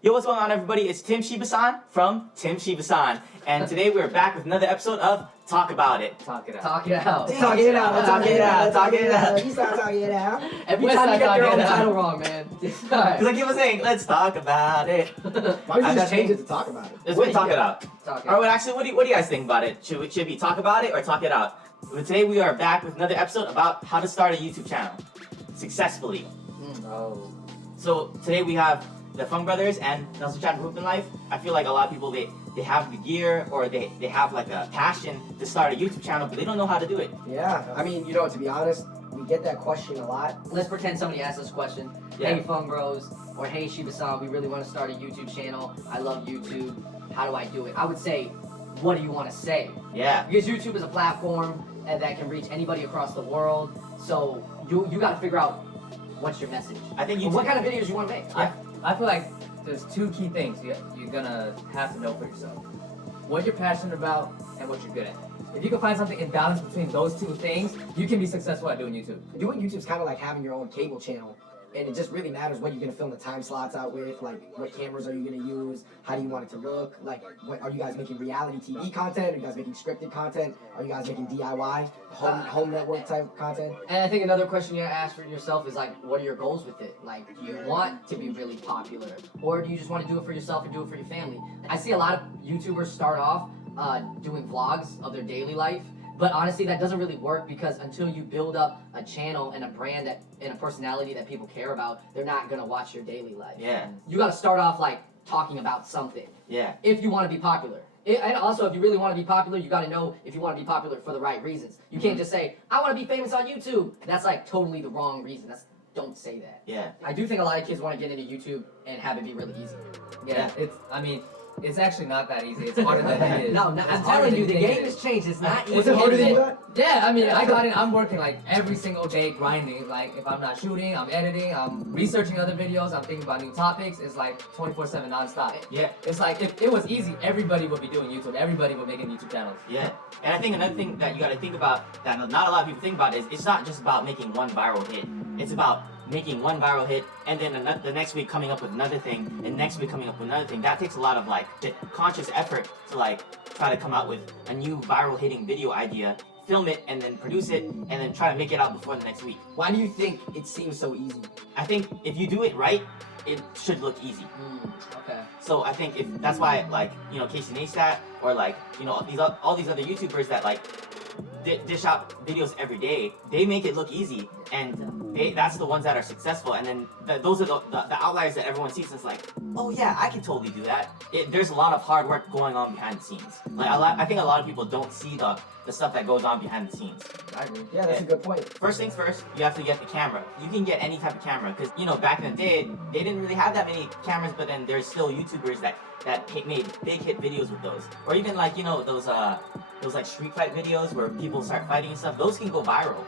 Yo, what's going on, everybody? It's Tim Shiba-san from Tim Shiba-san, and today we're back with another episode of Talk About It. Talk it out. Talk it out. Talk it out. Talk it out. Talk it out. You start talking it out. Every Let's time you not get talk your it own out. title wrong, man. Because I keep on saying, let's talk about it. Why don't you just change it to talk about it? Let's talk it out. Talk it All out. right, actually, what do you guys think about it? Should we talk about it or talk it out? But today we are back with another episode about how to start a YouTube channel successfully. Oh. So today we have the Fung Brothers and Nelson Chan Hoop in Life. I feel like a lot of people, they have the gear or they have like a passion to start a YouTube channel, but they don't know how to do it. Yeah, I mean, you know, to be honest, we get that question a lot. Let's pretend somebody asked us a question. Yeah. Hey, Fung Bros, or hey, Shiba-san, we really want to start a YouTube channel. I love YouTube. How do I do it? I would say, what do you want to say? Yeah. Because YouTube is a platform that can reach anybody across the world. So you got to figure out what's your message. I think Or what kind of videos you want to make. I feel like there's two key things you're gonna have to know for yourself. What you're passionate about and what you're good at. If you can find something in balance between those two things, you can be successful at doing YouTube. Doing YouTube's kind of like having your own cable channel. And it just really matters what you're going to film the time slots out with, like what cameras are you going to use, how do you want it to look, like what, are you guys making reality TV content, are you guys making scripted content, are you guys making DIY, home network type content? And I think another question you gotta ask for yourself is like, what are your goals with it? Like, do you want to be really popular? Or do you just want to do it for yourself and do it for your family? I see a lot of YouTubers start off doing vlogs of their daily life, but honestly that doesn't really work because until you build up a channel and a brand and a personality that people care about, they're not gonna watch your daily life. Yeah. You gotta start off like talking about something. Yeah. If you want to be popular. And also, if you really want to be popular, you got to know if you want to be popular for the right reasons. You can't just say, I want to be famous on YouTube. That's like totally the wrong reason. Don't say that. Yeah. I do think a lot of kids want to get into YouTube and have it be really easy. Yeah, it's actually not that easy. It's harder than it is. No, It's I'm harder telling than you, the think it game is. has changed. It's not easy. Was it harder than you thought? Yeah, I mean, I got in. I'm working like every single day, grinding. Like if I'm not shooting, I'm editing, I'm researching other videos, I'm thinking about new topics. It's like 24/7 nonstop. Yeah. It's like if it was easy, everybody would be doing YouTube. Everybody would be making YouTube channels. Yeah. And I think another thing that you got to think about that not a lot of people think about is it's not just about making one viral hit. It's about making one viral hit and then the next week coming up with another thing and next week coming up with another thing. That takes a lot of like conscious effort to like try to come out with a new viral hitting video idea, film it and then produce it and then try to make it out before the next week. Why do you think it seems so easy? I think if you do it right, it should look easy. Okay. So I think if that's why like, you know, Casey Neistat or like, you know, all these other YouTubers that like dish out videos every day, they make it look easy and that's the ones that are successful, and then those are the outliers that everyone sees and it's like, oh yeah, I can totally do that. There's a lot of hard work going on behind the scenes. Like I think a lot of people don't see the stuff that goes on behind the scenes. I agree. Yeah, that's a good point. First things first, you have to get the camera. You can get any type of camera because, you know, back in the day, they didn't really have that many cameras, but then there's still YouTubers that made big hit videos with those. Or even like, you know, those like street fight videos where people start fighting and stuff, those can go viral.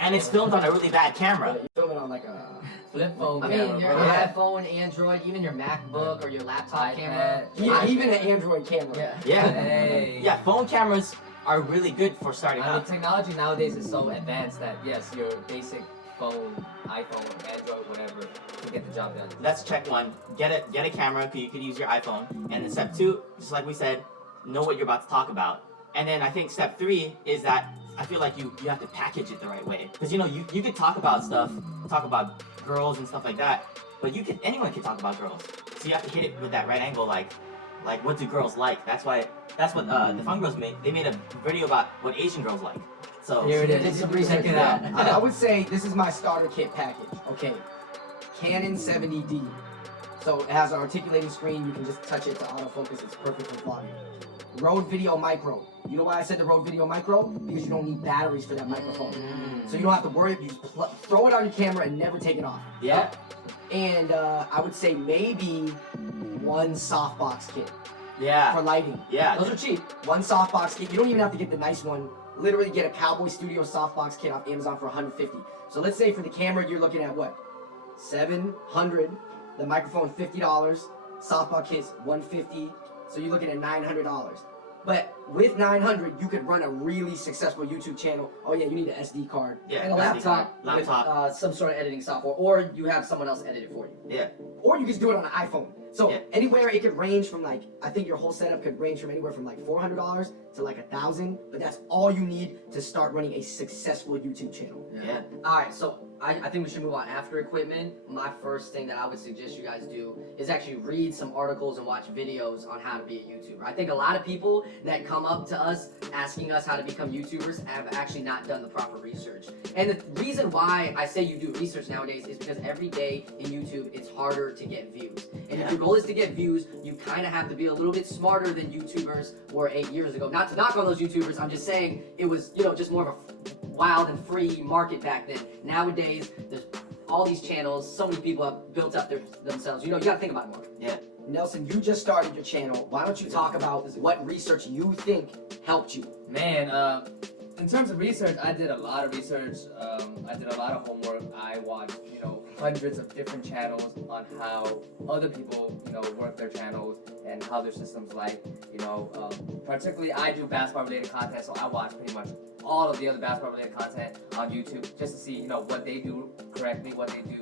And it's filmed on a really bad camera. You film it on like a Flip phone I camera. mean, your bro. iPhone, Android, even your MacBook or your laptop camera. even an Android camera. Yeah. Yeah. Hey. Yeah, phone cameras are really good for starting I mean, out. technology nowadays is so advanced that yes, your basic phone, iPhone, Android, whatever, can get the job done. That's check one. Get a camera, because you could use your iPhone. And then step two, just like we said, know what you're about to talk about. And then I think step three is that I feel like you have to package it the right way. Because, you know, you could talk about stuff, talk about girls and stuff like that, but anyone can talk about girls. So you have to hit it with that right angle, like what do girls like? That's what the Fun Bros made. They made a video about what Asian girls like. So Here it Did is. some research Check it for out. that. I would say this is my starter kit package. Okay, Canon 70D. So it has an articulating screen. You can just touch it to autofocus. It's perfect for vlogging. Rode Video Micro. You know why I said the Rode Video Micro? Because you don't need batteries for that microphone. So you don't have to worry. You just throw it on your camera and never take it off. yeah. And I would say maybe one softbox kit Yeah. for lighting. Yeah. Those are cheap. One softbox kit. You don't even have to get the nice one. Literally get a Cowboy Studio softbox kit off Amazon for $150. So let's say for the camera you're looking at what? $700. The microphone $50. Softbox kit's $150. So you're looking at $900. But with $900, you could run a really successful YouTube channel. Oh yeah, you need an SD card. Yeah. And a SD card. laptop with some sort of editing software, or you have someone else edit it for you. Yeah. or you can just do it on an iPhone. So Yeah. anywhere it could range from like, I think your whole setup could range from anywhere from like $400 to like $1,000, but that's all you need to start running a successful YouTube channel. Yeah. Alright, so I think we should move on after equipment. My first thing that I would suggest you guys do is actually read some articles and watch videos on how to be a YouTuber. I think a lot of people that come up to us asking us how to become YouTubers have actually not done the proper research. And the reason why I say you do research nowadays is because every day in YouTube it's harder to get views. And if your goal is to get views, you kind of have to be a little bit smarter than YouTubers were 8 years ago. Not to knock on those YouTubers, I'm just saying it was, just more of a wild and free market back then. Nowadays, there's all these channels, so many people have built up themselves. You gotta think about it more. Yeah. Nelson, you just started your channel. Why don't you talk about what research you think helped you? Man, in terms of research, I did a lot of research. I did a lot of homework. I watched, hundreds of different channels on how other people, work their channels and how their systems like. Particularly, I do basketball-related content, so I watch pretty much all of the other basketball-related content on YouTube just to see, what they do correctly, what they do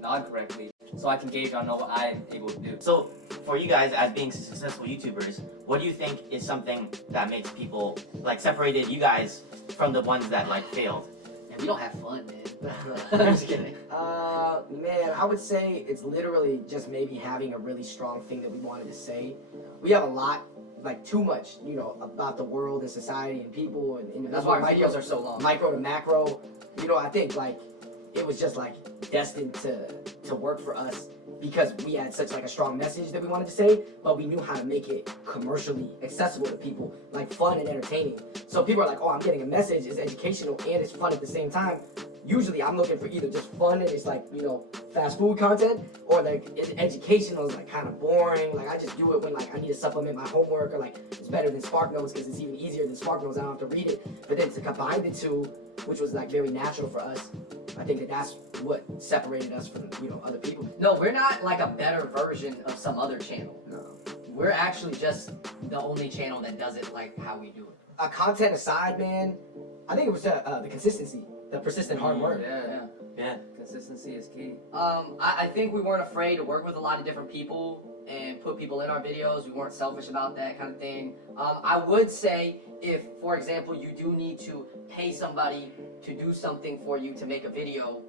non-correctly, so I can gauge on what I'm able to do. So, for you guys as being successful YouTubers, what do you think is something that makes people, separated you guys from the ones that, failed? And we don't have fun, man. I'm just kidding. Man, I would say it's literally just maybe having a really strong thing that we wanted to say. We have a lot, too much, about the world and society and people and individuals. That's why our videos are so long. Micro to macro. I think, it was just, destined to work for us because we had such, a strong message that we wanted to say, but we knew how to make it commercially accessible to people, fun and entertaining. So people are like, oh, I'm getting a message, it's educational and it's fun at the same time. Usually I'm looking for either just fun and it's fast food content, or it's educational is kind of boring. I just do it when I need to supplement my homework, or it's better than Spark Notes because it's even easier than Spark Notes. I don't have to read it. But then to combine the two, which was very natural for us, I think that's what separated us from other people. No, we're not a better version of some other channel. No. We're actually just the only channel that does it how we do it. Content aside, man, I think it was the consistency, the persistent hard work. Yeah. Consistency is key. I think we weren't afraid to work with a lot of different people and put people in our videos. We weren't selfish about that kind of thing. I would say if, for example, you do need to pay somebody to do something for you to make a video,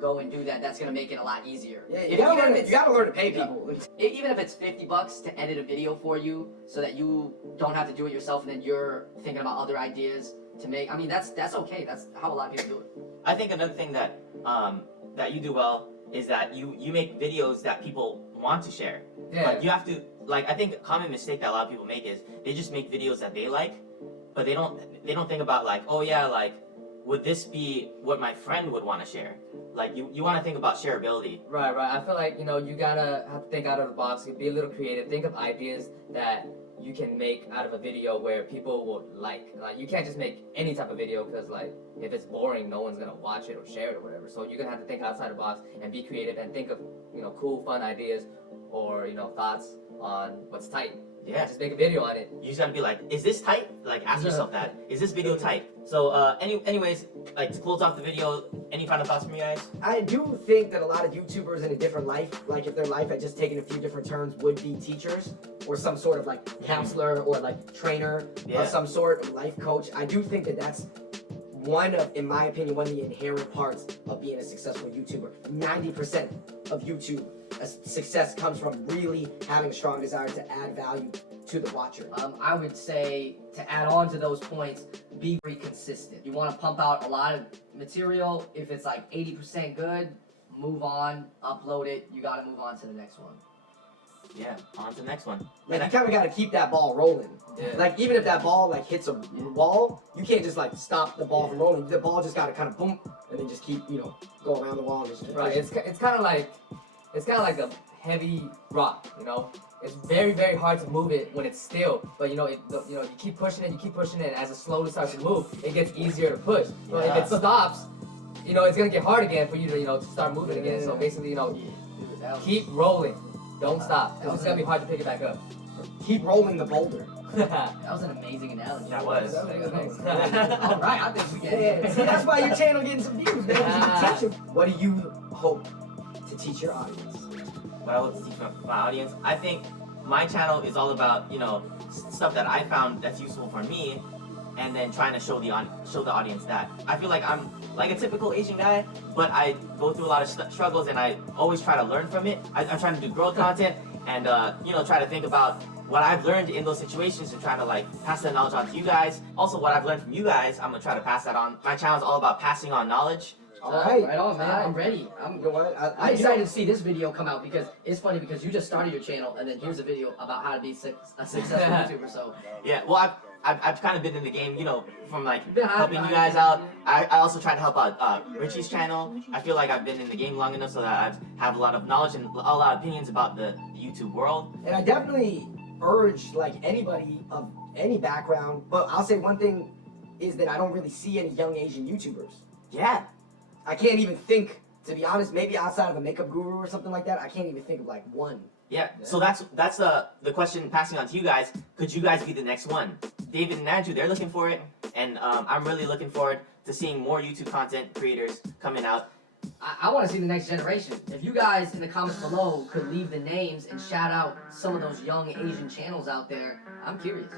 go and do that. That's gonna make it a lot easier. Yeah, you gotta learn to pay people. Even if it's $50 to edit a video for you, so that you don't have to do it yourself, and then you're thinking about other ideas to make. I mean, that's okay. That's how a lot of people do it. I think another thing that you do well is that you make videos that people want to share. Yeah. You have to, I think a common mistake that a lot of people make is they just make videos that they like, but they don't think about oh yeah, would this be what my friend would want to share? You want to think about shareability. Right. I feel like, you gotta have to think out of the box, be a little creative, think of ideas that you can make out of a video where people will like. You can't just make any type of video because, if it's boring, no one's gonna watch it or share it or whatever. So you're gonna have to think outside the box and be creative and think of, cool, fun ideas or, thoughts on what's tight. Yeah. Just make a video on it. You just gotta be is this tight? Ask yourself that. Is this video tight? So, anyways, to close off the video, any final thoughts from you guys? I do think that a lot of YouTubers in a different life, if their life had just taken a few different turns, would be teachers or some sort of counselor or trainer or some sort of life coach. I do think that that's in my opinion, one of the inherent parts of being a successful YouTuber. 90% of YouTube success comes from really having a strong desire to add value to the watcher. I would say, to add on to those points, be very consistent. You want to pump out a lot of material. If it's 80% good, move on, upload it. You got to move on to the next one. Yeah, on to the next one. You kind of got to keep that ball rolling. Yeah. Even if that ball hits a wall, you can't just stop the ball from rolling. The ball just got to kind of boom and then just keep go around the wall and just keep Right. pushing. It's kind of like a heavy rock. It's very, very hard to move it when it's still, but you keep pushing it, and as it slowly starts to move, it gets easier to push. But if it stops, it's gonna get hard again for you to start moving again. So basically, keep rolling, don't stop. It's gonna be hard to pick it back up. Keep rolling the boulder. That was an amazing analogy. That was. All right, I think we get it. See, that's why your channel getting some views, man. 'Cause you can teach them. What do you hope to teach your audience? what I love to teach my audience. I think my channel is all about, you know, stuff that I found that's useful for me, and then trying to show the audience that. I feel like I'm like a typical Asian guy, but I go through a lot of struggles, and I always try to learn from it. I'm trying to do growth content, and you know, try to think about what I've learned in those situations and trying to like pass that knowledge on to you guys. Also, what I've learned from you guys, I'm gonna try to pass that on. My channel is all about passing on knowledge. All right. Right on, man. All right. I'm ready. You know what? I'm excited to see this video come out because it's funny because you just started your channel and then here's a video about how to be a successful YouTuber. So Yeah, well, I've kind of been in the game, you know, from like Been helping you guys out. I also try to help out Richie's channel. I feel like I've been in the game long enough so that I have a lot of knowledge and a lot of opinions about the YouTube world. And I definitely urge like anybody of any background, but I'll say one thing is that I don't really see any young Asian YouTubers. Yeah. I can't even think, to be honest, maybe outside of a makeup guru or something like that, I can't even think of like one. Yeah, so that's the question passing on to you guys. Could you guys be the next one? David and Andrew, they're looking for it, and I'm really looking forward to seeing more YouTube content creators coming out. I want to see the next generation. If you guys in the comments below could leave the names and shout out some of those young Asian channels out there, I'm curious.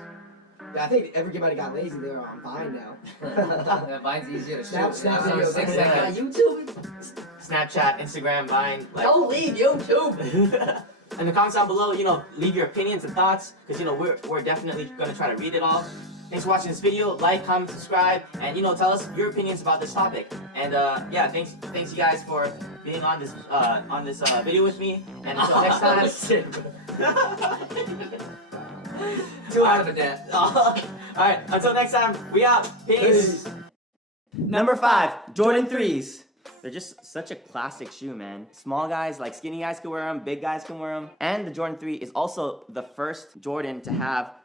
I think everybody got lazy there on Vine now. Vine's easier to Snap shoot. videos, 6 like seconds. YouTube? Snapchat, Instagram, Vine. Like, Don't leave YouTube. in the comments down below, you know, leave your opinions and thoughts, because, you know, we're definitely going to try to read it all. Thanks for watching this video. Like, comment, subscribe, and, you know, tell us your opinions about this topic. And, yeah, thanks you guys for being on this video with me. And until next time. Too out of a depth. Alright, until next time, we out. Peace. Number 5, Jordan 3s. They're just such a classic shoe, man. Small guys, like skinny guys can wear them, big guys can wear them. And the Jordan 3 is also the first Jordan to have